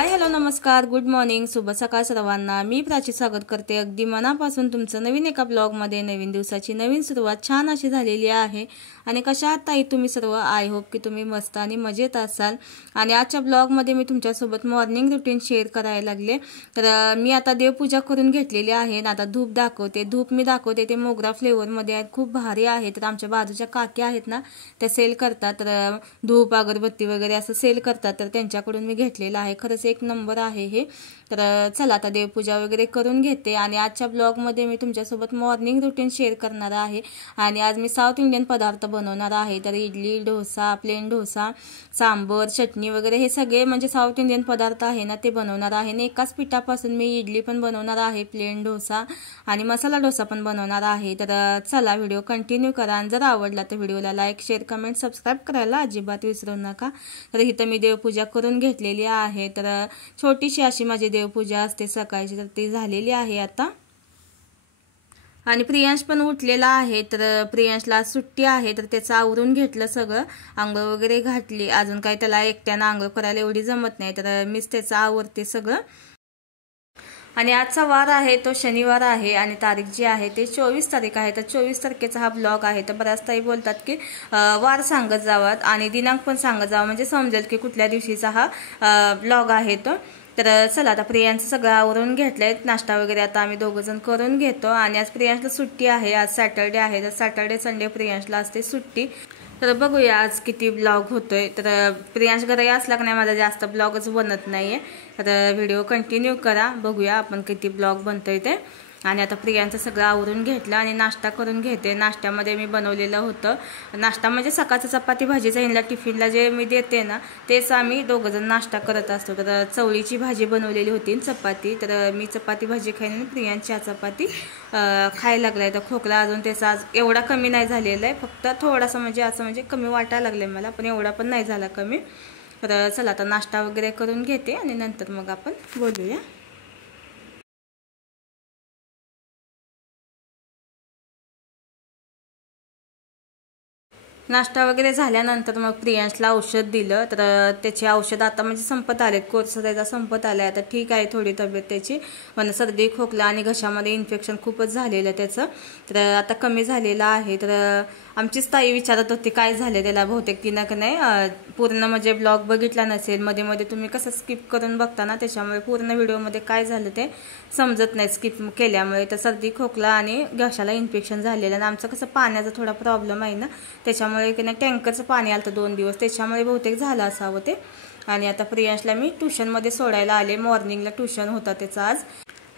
Hi hello नमस्कार good morning शुभ सकाळ सर्वांना। मी प्राची स्वागत करते अगदी मनापासून तुमचं नवीन एका ब्लॉगमध्ये। नवीन दिवसाची नवीन सुरुवात छान अशी झालेली आहे आणि कशा आहात ताई तुम्ही सर्व। आय होप की तुम्ही मस्त आणि मजेत असाल। आणि आजच्या ब्लॉगमध्ये मी तुमच्यासोबत मॉर्निंग रुटीन शेअर करायला लागले। तर मी आता देवपूजा करून घेतलेली आहे। आता धूप दाखवते। धूप मी दाखवते ते मोगरा फ्लेवरमध्ये आहे, खूप भारी आहे। तर आमच्या बाजूच्या काकी आहेत ना त्या सेल करतात, तर धूप अगरबत्ती वगैरे असं सेल करतात, तर त्यांच्याकडून मी घेतलेलं आहे। खरंच एक नंबर आहे हे। तर चला आता देवपूजा वगैरे करून घेते आणि आजच्या ब्लॉगमध्ये मी तुमच्यासोबत मॉर्निंग रुटीन शेअर करणार आहे। आणि आज मी साऊथ इंडियन पदार्थ बनवणार आहे। तर इडली, डोसा, प्लेन डोसा, सांबर, चटणी वगैरे हे सगळे म्हणजे साऊथ इंडियन पदार्थ आहे ना ते बनवणार आहे। आणि एकाच पिठापासून मी इडली पण बनवणार आहे, प्लेन डोसा आणि मसाला डोसा पण बनवणार आहे। तर चला व्हिडिओ कंटिन्यू करा आणि जर आवडला तर व्हिडिओला लाईक, शेअर, कमेंट, सबस्क्राइब करायला अजिबात विसरू नका। तर इथं मी देवपूजा करून घेतलेली आहे। तर छोटीशी अशी माझी देवपूजा असते सकाळची, तर ती झालेली आहे आता। आणि प्रियांश पण उठलेला आहे। तर प्रियांशला सुट्टी आहे तर त्याचं आवरून घेतलं सगळं, आंघोळ वगैरे घातली। अजून काही त्याला एकट्यानं आंघोळ करायला एवढी जमत नाही, तर मीच त्याचं आवरते सगळं। आणि आजचा वार आहे तो शनिवार आहे आणि तारीख जी आहे ते 24 तारीख आहे। तर 24 तारखेचा हा ब्लॉग आहे। तर बऱ्याच ताई बोलतात की वार सांगत जावात आणि दिनांक पण सांगत जावा, म्हणजे समजेल की कुठल्या दिवशीचा हा ब्लॉग आहे तो। तर चला आता प्रियांचं सगळं आवरून घेतलंय, नाश्ता वगैरे आता आम्ही दोघं जण करून घेतो। आणि आज प्रियांशला सुट्टी आहे, आज सॅटर्डे आहे। तर सॅटर्डे संडे प्रियांशला असते सुट्टी। तर बघूया आज किती ब्लॉग होतोय। तर प्रियांश घरी असला की नाही माझा जास्त ब्लॉगच बनत नाहीये। तर व्हिडिओ कंटिन्यू करा, बघूया आपण किती ब्लॉग बनतोय ते। आणि आता प्रियांचं सगळं आवरून घेतलं आणि नाश्ता करून घेते। नाश्त्यामध्ये मी बनवलेलं होतं, नाश्ता म्हणजे सकाळचं चपाती भाजीचा ह्यांना टिफिनला जे मी देते ना तेच आम्ही दोघं जण नाश्ता करत असतो। तर चवळीची भाजी बनवलेली होती, चपाती। तर मी चपाती भाजी खाईन आणि प्रियांची चपाती खायला लागलाय। तर खोकला अजून त्याचा आज एवढा कमी नाही झालेला आहे, फक्त थोडासा म्हणजे असं म्हणजे कमी वाटायला लागले मला, पण एवढा पण नाही झाला कमी। तर चला आता नाश्ता वगैरे करून घेते आणि नंतर मग आपण बोलूया। नाश्ता वगैरे झाल्यानंतर मग प्रियांशला औषध दिलं। तर त्याचे औषध आता म्हणजे संपत आले, कोर्स त्याचा संपत आलाय। आता ठीक आहे थोडी तब्येत त्याची, पण सर्दी खोकला आणि घशामध्ये इन्फेक्शन खूपच झालेलं त्याचं, तर आता कमी झालेलं आहे। तर आमचीच ताई विचारत होती काय झाले त्याला, बहुतेक तिनं की नाही पूर्ण म्हणजे ब्लॉग बघितला नसेल, मध्ये मध्ये तुम्ही कसं स्किप करून बघता ना, त्याच्यामुळे पूर्ण व्हिडिओमध्ये काय झालं ते समजत नाही स्किप केल्यामुळे। तर सर्दी खोकला आणि घशाला इन्फेक्शन झालेलं। आणि आमचं कसं पाण्याचा थोडा प्रॉब्लेम आहे ना, त्याच्यामुळे की नाही टँकरचं पाणी आलं 2 दिवस, त्याच्यामुळे बहुतेक झालं असावं ते। आणि आता प्रियांशला मी ट्युशनमध्ये सोडायला आले, मॉर्निंगला ट्युशन होता त्याचा आज।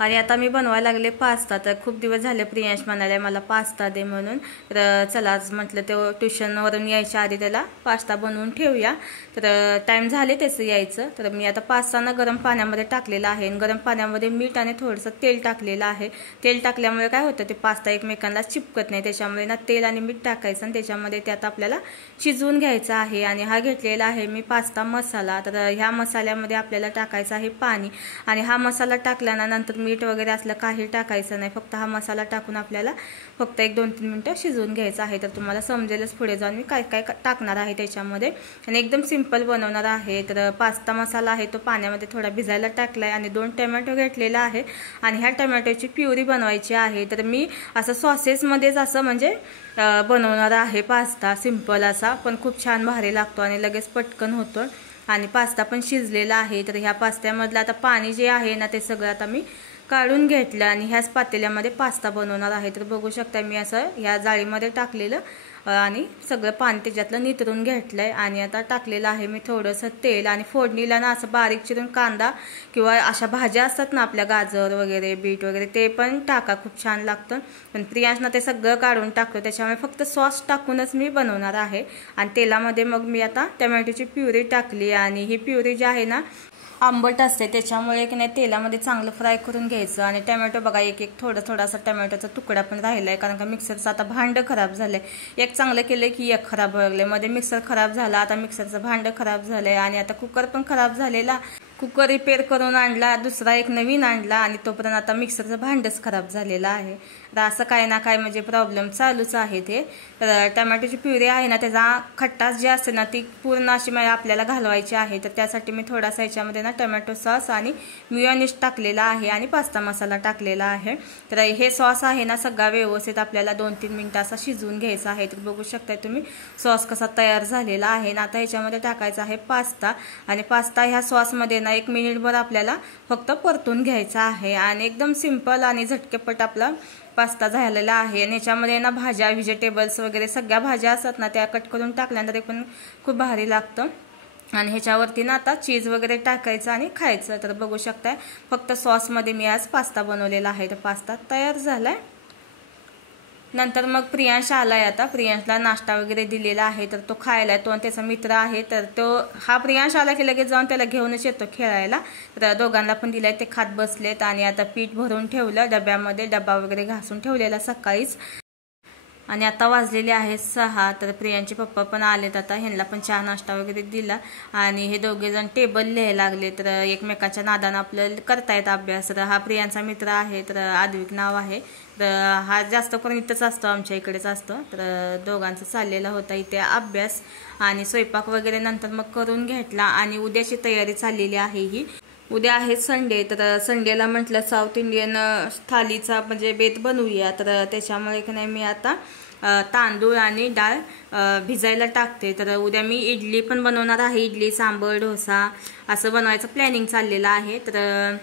आणि आता मी बनवायला लागले पास्ता। तर खूप दिवस झाले प्रियांश म्हणाले मला पास्ता दे म्हणून। तर चला आज म्हटलं ते ट्युशनवरून यायच्या आधी त्याला पास्ता बनवून ठेवूया। तर टाइम झाले त्याचं यायचं। तर मी आता पास्ताना गरम पाण्यामध्ये टाकलेला आहे, गरम पाण्यामध्ये मीठ आणि थोडंसं तेल टाकलेलं आहे। तेल टाकल्यामुळे काय होतं ते पास्ता एकमेकांना चिपकत नाही, त्याच्यामुळे ना तेल आणि मीठ टाकायचं आणि त्याच्यामध्ये त्यात आपल्याला शिजवून घ्यायचं आहे। आणि हा घेतलेला आहे मी पास्ता मसाला। तर ह्या मसाल्यामध्ये आपल्याला टाकायचं आहे पाणी, आणि हा मसाला टाकल्यानंतर मीठ वगैरे असलं काही टाकायचं नाही, फक्त हा मसाला टाकून आपल्याला फक्त 1-2-3 मिनिटं शिजवून घ्यायचं आहे। तर तुम्हाला समजेलच पुढे जाऊन मी काय काय टाकणार आहे त्याच्यामध्ये, आणि एकदम सिंपल बनवणार आहे। तर पास्ता मसाला आहे तो पाण्यामध्ये थोडा भिजायला टाकलाय आणि 2 टोमॅटो घेतलेला आहे आणि ह्या टोमॅटोची प्युरी बनवायची आहे। तर मी असं सॉसेसमध्येच असं म्हणजे बनवणार आहे पास्ता, सिंपल असा, पण खूप छान भारी लागतो आणि लगेच पटकन होतो आणि पास्ता पण शिजलेला आहे। तर ह्या पास्त्यामधलं आता पाणी जे आहे ना ते सगळं आता मी काढून घेतलं आणि ह्याच पातेल्यामध्ये पास्ता बनवणार आहे। तर बघू शकता मी असं ह्या जाळीमध्ये टाकलेलं आणि सगळं पाणी त्याच्यातलं नितरून घेतलंय। आणि आता टाकलेलं आहे मी थोडंसं तेल, आणि फोडणीला ना असं बारीक चिरून कांदा किंवा अशा भाज्या असतात ना आपल्या गाजर वगैरे बीट वगैरे ते पण टाका, खूप छान लागतं। पण प्रियांशना ते सगळं काढून टाकलं, त्याच्यामुळे फक्त सॉस टाकूनच मी बनवणार आहे। आणि तेलामध्ये मग मी आता टोमॅटोची प्युरी टाकली, आणि ही प्युरी जी आहे ना आंबट असते, त्याच्यामुळे की नाही तेलामध्ये चांगलं फ्राय करून घ्यायचं। आणि टोमॅटो बघा एक थोडासा टोमॅटोचा तुकडा पण राहिलाय, कारण का मिक्सरचं आता भांड खराब झालंय। एक चांगलं केलंय की एक खराब व्हायलंय, मध्ये मिक्सर खराब झाला, आता मिक्सरचं भांड खराब झालंय, आणि आता कुकर पण खराब झालेला। कुकर रिपेअर करून आणला, दुसरा एक नवीन आणला आणि तोपर्यंत आता मिक्सरचं भांडच खराब झालेलं आहे. तर असं काय ना काय म्हणजे प्रॉब्लेम चालूच आहे ते. तर टमॅटोची प्युरी आहे ना, त्याचा खट्टास जे असते ना ती पूर्ण अशी आपल्याला घालवायची आहे. तर त्यासाठी मी थोडासा याच्यामध्ये ना टमॅटो सॉस आणि मेयोनीज टाकलेला आहे आणि पास्ता मसाला टाकलेला आहे. तर हे सॉस आहे ना सगळा व्यवस्थित आपल्याला 2-3 मिनिटं असा शिजवून घ्यायचा आहे. तर बघू शकता तुम्ही सॉस कसा तयार झालेला आहे. आता ह्याच्यामध्ये टाकायचा आहे पास्ता आणि पास्ता ह्या सॉसमध्ये ना 1 मिनिटभर आपल्याला फक्त परतून घ्यायचा आहे आणि एकदम सिंपल आणि झटकेपट आपला पास्ता झालेला आहे. आणि याच्यामध्ये ना भाज्या व्हेजिटेबल्स वगैरे सगळ्या भाज्या असतात ना त्या कट करून टाकल्यानंतर ते पण खूप भारी लागतं. आणि ह्याच्यावरती ना आता चीज वगैरे टाकायचं आणि खायचं. तर बघू शकताय फक्त सॉसमध्ये मी आज पास्ता बनवलेला आहे. तर पास्ता तयार झालाय. नंतर मग प्रियांश आलाय. आता प्रियांशला नाश्ता वगैरे दिलेला आहे. तर तो खायला तो आणि त्याचा मित्र आहे. तर तो हा प्रियांश आला की लगेच जाऊन त्याला घेऊनच येतो खेळायला. तर दोघांना पण दिलाय, ते खात बसलेत. आणि आता पीठ भरून ठेवलं डब्यामध्ये, डबा वगैरे घासून ठेवलेला सकाळीच. आणि आता वाजलेले आहे 6. तर प्रियांचे पप्पा पण आलेत. आता ह्यांना पण चहा नाश्ता वगैरे दिला आणि हे दोघेजण टेबल लिहायला लागले. तर एकमेकाच्या नादानं आपलं करतायत अभ्यास. तर हा प्रियांचा मित्र आहे, तर आद्विक नाव आहे. तर हा जास्त करून इथंच असतो, आमच्या इकडेच असतो. तर दोघांचा चाललेला होता इथे अभ्यास आणि स्वयंपाक वगैरे नंतर मग करून घेतला. आणि उद्याची तयारी चाललेली आहे ही. उद्या आहे संडे. तर संडेला म्हटलं साऊथ इंडियन थालीचा म्हणजे बेत बनवूया. तर त्याच्यामुळे की नाही मी आता तांदूळ आणि डाळ भिजायला टाकते. तर उद्या मी इडली पण बनवणार आहे. इडली, सांबर, डोसा असं बनवायचं प्लॅनिंग चाललेलं आहे. तर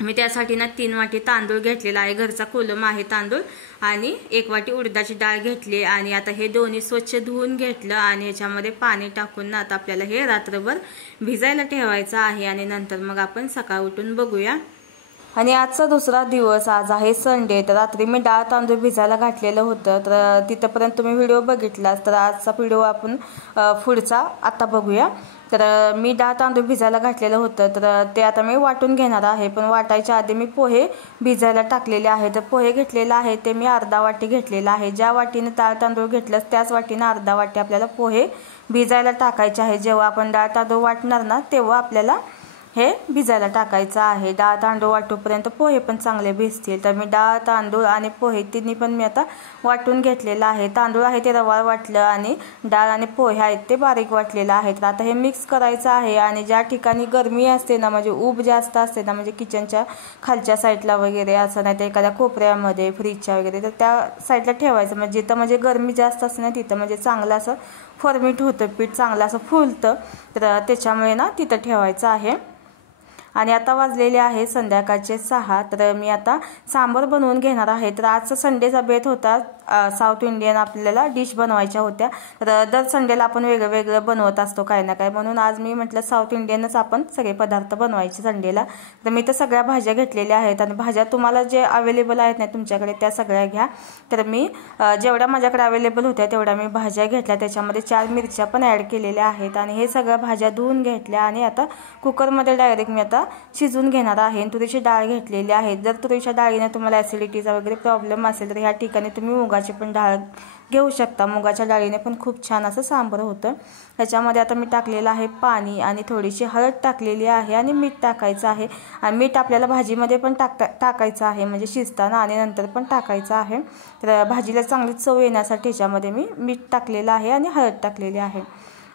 मी त्यासाठी ना 3 वाटी तांदूळ घेतलेला आहे. घरचा कोलम आहे तांदूळ. आणि 1 वाटी उडदाची डाळ घेतली. आणि आता हे दोन्ही स्वच्छ धुवून घेतलं आणि ह्याच्यामध्ये पाणी टाकून ना आता आपल्याला हे रात्रभर भिजायला ठेवायचं आहे. आणि नंतर मग आपण सकाळ उठून बघूया. आणि आजचा दुसरा दिवस, आज आहे संडे. तर रात्री मी डाळ तांदूळ भिजायला घातलेलं होतं. तर तिथंपर्यंत तुम्ही व्हिडिओ बघितलाच. तर आजचा व्हिडिओ आपण पुढचा आता बघूया. तर मी डाळ तांदूळ भिजायला घातलेलं होतं. तर ते आता मी वाटून घेणार आहे. पण वाटायच्या आधी मी पोहे भिजायला टाकलेले आहे. तर पोहे घेतलेला आहे ते मी अर्धा वाटी घेतलेला आहे. ज्या वाटीने डाळ तांदूळ घेतलं त्याच वाटीने अर्धा वाटी आपल्याला पोहे भिजायला टाकायचे आहे. जेव्हा आपण डाळ तांदूळ वाटणार ना तेव्हा आपल्याला हे भिजायला टाकायचं आहे. डाळ तांदूळ वाटूपर्यंत पोहे पण चांगले भिजतील. तर मी डाळ तांदूळ आणि पोहे तिन्ही पण मी आता वाटून घेतलेलं आहे. तांदूळ आहे ते रवाळ वाटलं आणि डाळ आणि पोहे आहेत ते बारीक वाटलेलं आहे. तर आता हे मिक्स करायचं आहे. आणि ज्या ठिकाणी गरमी असते ना, म्हणजे ऊब जास्त असते ना, म्हणजे किचनच्या खालच्या साईडला वगैरे असं नाही तर एखाद्या कोपऱ्यामध्ये फ्रीजच्या वगैरे, तर त्या साईडला ठेवायचं. म्हणजे जिथं म्हणजे गरमी जास्त असते ना तिथं म्हणजे चांगलं असं फॉर्मेट होतं, पीठ चांगलं असं फुलतं. तर त्याच्यामुळे ना तिथं ठेवायचं आहे. आणि आता वाजलेले आहे संध्याकाळचे 6. तर मी आता सांबर बनवून घेणार आहे. तर आजचा संडेचा बेत होता साऊथ इंडियन आपल्याला डिश बनवायच्या होत्या. तर दर संडेला आपण वेगळं वेगळं बनवत असतो काय ना काय, म्हणून आज मी म्हटलं साऊथ इंडियनच आपण सगळे पदार्थ बनवायचे संडेला. तर मी तर सगळ्या भाज्या घेतलेल्या आहेत. आणि भाज्या तुम्हाला जे अवेलेबल आहेत ना तुमच्याकडे त्या सगळ्या घ्या. तर मी जेवढ्या माझ्याकडे अवेलेबल होत्या तेवढ्या मी भाज्या घेतल्या. त्याच्यामध्ये 4 मिरच्या पण ॲड केलेल्या आहेत. आणि हे सगळ्या भाज्या धुवून घेतल्या आणि आता कुकरमध्ये डायरेक्ट मी आता शिजून घेणार आहे. तुरीची डाळ घेतलेली आहे. जर तुरीच्या डाळीने तुम्हाला ॲसिडिटीचा वगैरे प्रॉब्लेम असेल तर ह्या ठिकाणी तुम्ही मुगाची पण डाळ घेऊ शकता. मुगाच्या डाळीने पण खूप छान असं सांबर होतं. ह्याच्यामध्ये आता मी टाकलेलं आहे पाणी आणि थोडीशी हळद टाकलेली आहे आणि मीठ टाकायचं आहे. आणि मीठ आपल्याला भाजीमध्ये पण टाकायचं आहे, म्हणजे शिजताना आणि नंतर पण टाकायचं आहे. तर भाजीला चांगली चव येण्यासाठी ह्याच्यामध्ये मी मीठ टाकलेलं आहे आणि हळद टाकलेली आहे.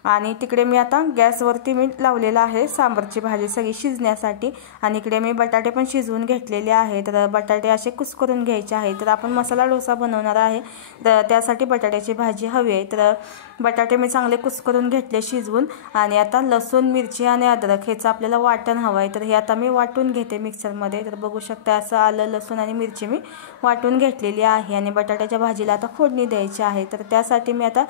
आणि तिकडे मी आता गॅसवरती मी लावलेला आहे सांबारची भाजी सगळी शिजण्यासाठी. आणि इकडे मी बटाटे पण शिजवून घेतलेले आहे. तर बटाटे असे कुस्करून घ्यायचे आहे. तर आपण मसाला डोसा बनवणार आहे, तर त्यासाठी बटाट्याची भाजी हवी आहे. तर बटाटे मी चांगले कुस्करून घेतले शिजवून. आणि आता लसूण, मिरची आणि अद्रक ह्याचं आपल्याला वाटण हवं आहे. तर हे आता मी वाटून घेते मिक्सरमध्ये. तर बघू शकता असं आलं, लसूण आणि मिरची मी वाटून घेतलेली आहे. आणि बटाट्याच्या भाजीला आता फोडणी द्यायची आहे. तर त्यासाठी मी आता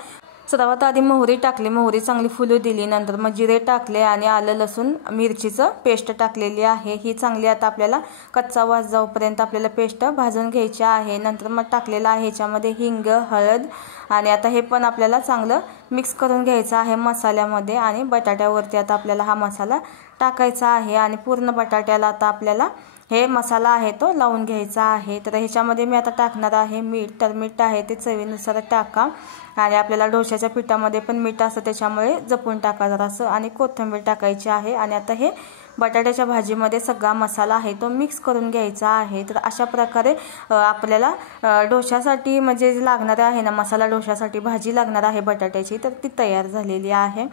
सर्वात आधी मोहरी टाकली. मोहरी चांगली फुलू दिली. नंतर मग जिरे टाकले आणि आलं, लसूण, मिरचीचं पेस्ट टाकलेली आहे. ही चांगली आता आपल्याला कच्चा वास जाऊपर्यंत आपल्याला पेस्ट भाजून घ्यायची आहे. नंतर मग टाकलेलं आहे ह्याच्यामध्ये हिंग, हळद. आणि आता हे पण आपल्याला चांगलं मिक्स करून घ्यायचं आहे मसाल्यामध्ये. आणि बटाट्यावरती आता आपल्याला हा मसाला टाकायचा आहे. आणि पूर्ण बटाट्याला आता आपल्याला हे मसाला आहे तो लावून घ्यायचा आहे. तर ह्याच्यामध्ये मी आता टाकणार आहे मीठ. तर मीठ आहे ते चवीनुसार टाका. आणि आपल्याला डोश्याच्या पिठामध्ये पण मीठ असतं त्याच्यामुळे जपून टाका जरासं. आणि कोथिंबीर टाकायची आहे. आणि आता हे बटाट्याच्या भाजीमध्ये सगळा मसाला आहे तो मिक्स करून घ्यायचा आहे। तर अशा प्रकारे आपल्याला डोशासाठी म्हणजे लागणार आहे ना, मसाला डोशासाठी भाजी लागणार आहे बटाट्याची, तर ती तयार झालेली आहे।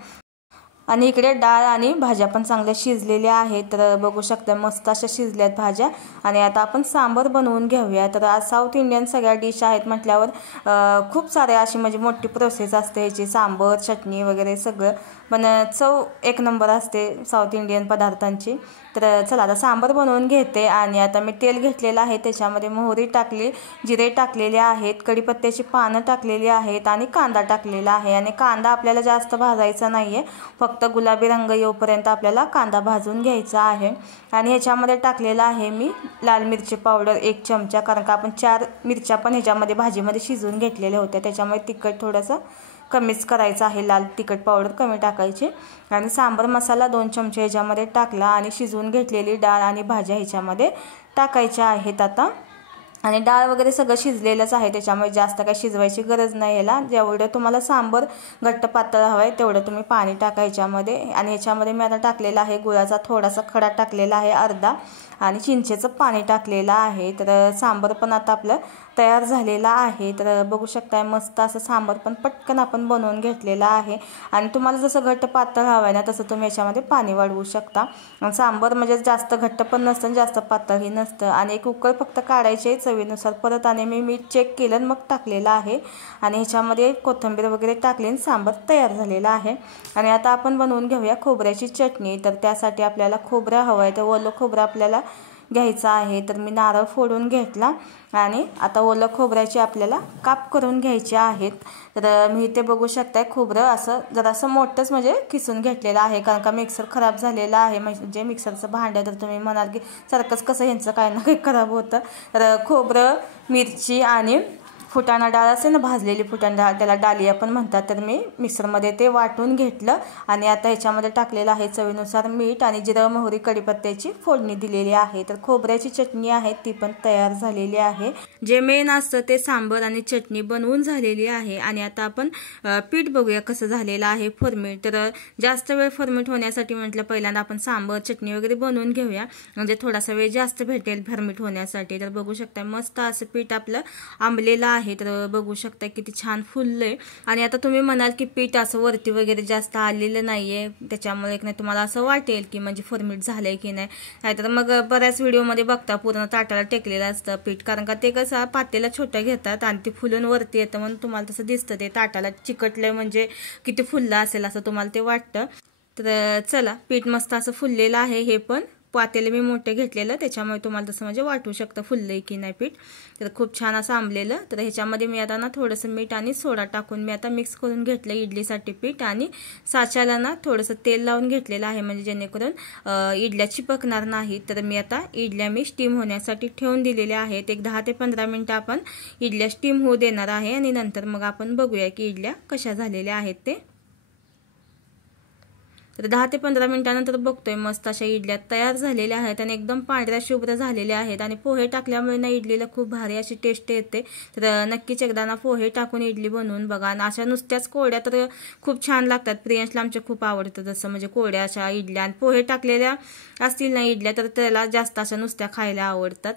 आणि इकडे डाळ आणि भाज्या पण चांगल्या शिजलेल्या आहेत। तर बघू शकता मस्त अशा शिजल्यात भाज्या। आणि आता आपण सांबर बनवून घेऊया। तर आज साऊथ इंडियन सगळ्या डिश आहेत म्हटल्यावर खूप सारे अशी म्हणजे मोठी प्रोसेस असते याची, सांबर चटणी वगैरे सगळं, पण चव एक नंबर असते साऊथ इंडियन पदार्थांची। तर चला आता सांबर बनवून घेते। आणि आता मी तेल घेतलेलं आहे, त्याच्यामध्ये मोहरी टाकली, जिरे टाकलेले आहेत, कढीपत्त्याची पानं टाकलेली आहेत आणि कांदा टाकलेला आहे। आणि कांदा आपल्याला जास्त भाजायचा नाहीये, फक्त गुलाबी रंग येऊपर्यंत आपल्याला कांदा भाजून घ्यायचा आहे। आणि ह्याच्यामध्ये टाकलेला आहे मी लाल मिरची पावडर 1 चमचा, कारण का आपण 4 मिरच्या पण ह्याच्यामध्ये भाजीमध्ये शिजवून घेतलेल्या होत्या, त्याच्यामुळे तिखट थोडंसं कमीच करायचं आहे, लाल तिखट पावडर कमी टाकायची। आणि सांबर मसाला 2 चमचे ह्याच्यामध्ये टाकला आणि शिजवून घेतलेली डाळ आणि भाज्या ह्याच्यामध्ये टाकायच्या आहेत आता। आणि डाळ वगैरे सगळं शिजलेलंच आहे, त्याच्यामुळे जास्त काही शिजवायची गरज नाही याला। जेवढं तुम्हाला सांबर घट्ट पातळ हवं आहे तेवढं तुम्ही पाणी टाका ह्याच्यामध्ये। आणि ह्याच्यामध्ये मी आता टाकलेला आहे गुळाचा थोडासा खडा टाकलेला आहे अर्धा, आणि चिंचेचं पाणी टाकलेलं आहे। तर सांबर पण आता आपलं तयार झालेला आहे। तर बघू शकताय मस्त असं सांबर पण पटकन आपण बनवून घेतलेला आहे। आणि तुम्हाला जसं घट्ट पातळ हवं आहे ना तसं तुम्ही याच्यामध्ये पाणी वाढवू शकता। सांबर म्हणजे जास्त घट्ट पण नसतं जास्त पातळही नसतं। आणि एक उकळ फक्त काढायचे चवीनुसार, परत आणि मी मीठ चेक केलं मग टाकलेलं आहे। आणि ह्याच्यामध्ये कोथिंबीर वगैरे टाकले, सांबर तयार झालेला आहे। आणि आता आपण बनवून घेऊया खोबऱ्याची चटणी। तर त्यासाठी आपल्याला खोबरं हवं आहे, तर ओलं खोबरं आपल्याला घ्यायचं आहे। तर मी नारळ फोडून घेतला आणि आता ओलं खोबऱ्याचे आपल्याला काप करून घ्यायचे आहेत। तर मी इथे बघू शकताय खोबरं असं जरासं मोठंच म्हणजे किसून घेतलेलं आहे, कारण का मिक्सर खराब झालेला आहे, म्हणजे मिक्सरचं भांडं। तर तुम्ही म्हणाल की सारखंच कसं ह्यांचं काय ना काही खराब होतं। तर खोबरं, मिरची आणि फुटाणा डाळ असेल ना, भाजलेली फुटाणा डाळ, त्याला डालिया पण म्हणतात, तर मी मिक्सरमध्ये ते वाटून घेतलं। आणि आता ह्याच्यामध्ये टाकलेलं आहे चवीनुसार मीठ आणि जिरं मोहरी कढीपत्त्याची फोडणी दिलेली आहे। तर खोबऱ्याची चटणी आहे ती पण तयार झालेली आहे। जे मेन असतं ते सांबर आणि चटणी बनवून झालेली आहे। आणि आता आपण पीठ बघूया कसं झालेलं आहे फॉर्मेट। तर जास्त वेळ फॉर्मेट होण्यासाठी म्हटलं पहिल्यांदा आपण सांबर चटणी वगैरे बनवून घेऊया, म्हणजे थोडासा वेळ जास्त भेटेल फॉर्मेट होण्यासाठी। तर बघू शकता मस्त असं पीठ आपलं आंबलेलं आहे। तर बघू शकता किती छान फुललंय। आणि आता तुम्ही म्हणाल की पीठ असं वरती वगैरे जास्त आलेलं नाहीये, त्याच्यामुळे नाही तुम्हाला असं वाटेल की म्हणजे फॉर्मेट झालंय की नाही, नाहीतर मग बऱ्याच व्हिडिओमध्ये बघता पूर्ण ताटाला टेकलेलं असतं पीठ, कारण का ते कसं पातेला छोटं घेतात आणि ते फुलून वरती येतं, म्हणून तुम्हाला तसं दिसतं ते ताटाला चिकटलंय म्हणजे किती फुललं असेल असं तुम्हाला ते वाटतं। तर चला पीठ मस्त असं फुललेलं आहे, हे पण पातेले मी मोठे घेतलेलं त्याच्यामुळे तुम्हाला तसं म्हणजे वाटू शकतं फुललंय की नाही पीठ। तर खूप छान असं आंबलेलं। तर ह्याच्यामध्ये मी आता ना थोडंसं मीठ आणि सोडा टाकून मी आता मिक्स करून घेतलं इडलीसाठी पीठ। आणि साच्याला ना थोडंसं तेल लावून घेतलेलं आहे, म्हणजे जेणेकरून इडल्या चिपकणार नाही। तर मी आता इडल्या मी स्टीम होण्यासाठी ठेवून दिलेल्या आहेत। एक 10 ते 15 मिनिटं आपण इडल्या स्टीम होऊ देणार आहे, आणि नंतर मग आपण बघूया की इडल्या कशा झालेल्या आहेत ते। तर 10 ते 15 मिनिटांनंतर बघतोय मस्त अशा इडल्या तयार झालेल्या आहेत आणि एकदम पांढऱ्या शुभ्र झालेल्या आहेत। आणि पोहे टाकल्यामुळे ना इडलीला खूप भारी अशी टेस्ट येते। तर नक्कीच एकदा ना पोहे टाकून इडली बनवून बघा। आणि अशा नुसत्याच कोरड्या तर खूप छान लागतात, प्रियांशला आमच्या खूप आवडतं तसं म्हणजे कोरड्या अशा इडल्या। आणि पोहे टाकलेल्या असतील ना इडल्या तर त्याला जास्त अशा नुसत्या खायला आवडतात।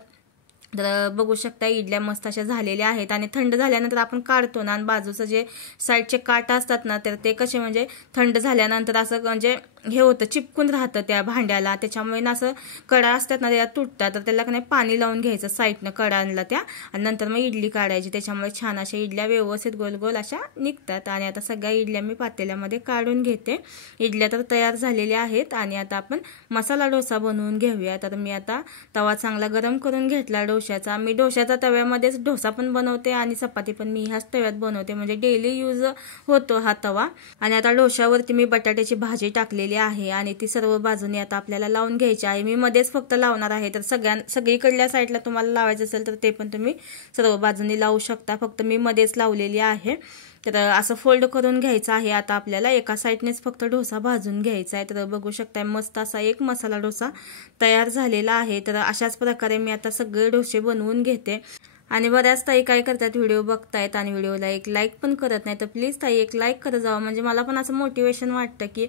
तर बघू शकता इडल्या मस्त अशा झालेल्या आहेत। आणि थंड झाल्यानंतर आपण काढतो ना, आणि बाजूचं जे साईडचे काट असतात ना, तर ते कसे म्हणजे थंड झाल्यानंतर असं म्हणजे हे होतं चिपकून राहतं त्या भांड्याला, त्याच्यामुळे ना असं कडा असतात ना त्या तुटतात। तर त्याला नाही पाणी लावून घ्यायचं साईडनं कडांना त्या, आणि नंतर मग इडली काढायची, त्याच्यामुळे छान अशा इडल्या व्यवस्थित गोल गोल अशा निघतात। आणि आता सगळ्या इडल्या मी पातेल्यामध्ये काढून घेते। इडल्या तर तयार झालेल्या आहेत। आणि आता आपण मसाला डोसा बनवून घेऊया। तर मी आता तवा चांगला गरम करून घेतला डोशाचा। मी डोशाच्या तव्यामध्येच डोसा पण बनवते आणि चपाती पण मी ह्याच तव्यात बनवते, म्हणजे डेली यूज होतो हा तवा। आणि आता डोशावरती मी बटाट्याची भाजी टाकलेली आहे आणि ती सर्व बाजूने आता आपल्याला लावून घ्यायची आहे। मी मध्येच फक्त लावणार आहे, तर सगळीकडल्या साईडला तुम्हाला लावायचं असेल तर ते पण तुम्ही सर्व बाजूने लावू शकता, फक्त मी मध्येच लावलेली आहे। तर असं फोल्ड करून घ्यायचं आहे। आता आपल्याला एका साईडनेच फक्त डोसा भाजून घ्यायचा आहे। तर बघू शकताय मस्त असा एक मसाला डोसा तयार झालेला आहे। तर अशाच प्रकारे मी आता सगळे डोसे बनवून घेते। आणि बऱ्याच ताई काय करतात, व्हिडिओ बघतायत आणि व्हिडिओला एक लाईक पण करत नाही. तर प्लीज ताई एक लाईक करत जावं, म्हणजे मला पण असं मोटिवेशन वाटतं की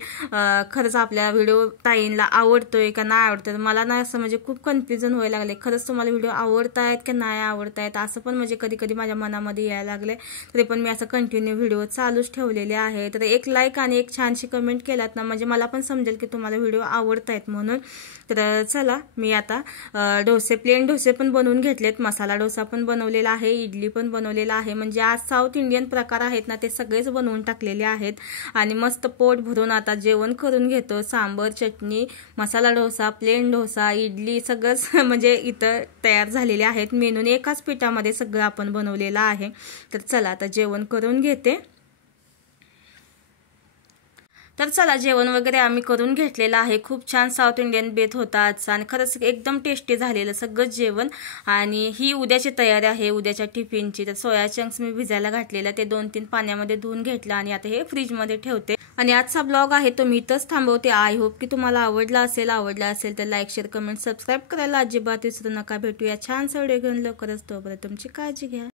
खरंच आपल्या व्हिडिओ ताईंना आवडतोय का नाही आवडतोय. मला ना असं म्हणजे खूप कन्फ्युजन व्हायला लागले, खरंच तुम्हाला व्हिडिओ आवडतायत का नाही आवडतायत असं पण म्हणजे कधी कधी माझ्या मनामध्ये यायला लागले. तरी पण मी असं कंटिन्यू व्हिडिओ चालूच ठेवलेले आहे. तर एक लाईक आणि एक छानशी कमेंट केलात ना, म्हणजे मला पण समजेल की तुम्हाला व्हिडिओ आवडतायत म्हणून. तर चला मी आता प्लेन डोसे पण बनवून घेतलेत, मसाला डोसा पण बनवलेला आहे, इडली पण बनवलेला आहे. म्हणजे आज साऊथ इंडियन प्रकार आहेत ना ते सगळेच बनवून टाकलेले आहेत. आणि मस्त पोट भरून आता जेवण करून घेतो. सांबर, चटणी, मसाला डोसा, प्लेन डोसा, इडली सगळंच म्हणजे इथं तयार झालेले आहेत. मेनूने एकाच पिठामध्ये सगळं आपण बनवलेलं आहे. तर चला आता जेवण करून घेते. तर चला जेवण वगैरे आम्ही करून घेतलेलं आहे. खूप छान साऊथ इंडियन बेत होता आजचा आणि खरंच एकदम टेस्टी झालेलं सगळं जेवण. आणि ही उद्याची तयारी आहे, उद्याच्या टिफिनची. तर सोया चंक्स मी भिजायला घातलेला, ते 2-3 पाण्यामध्ये धुवून घेतलं आणि आता हे फ्रीजमध्ये ठेवते. आणि आजचा ब्लॉग आहे तो मी इथंच थांबवते. आय होप की तुम्हाला आवडला असेल तर लाईक, शेअर, कमेंट, सबस्क्राईब करायला अजिबात विसरू नका. भेटूया छान व्हिडिओ घेऊन लवकरच. तोपर्यंत तुमची काळजी घ्या.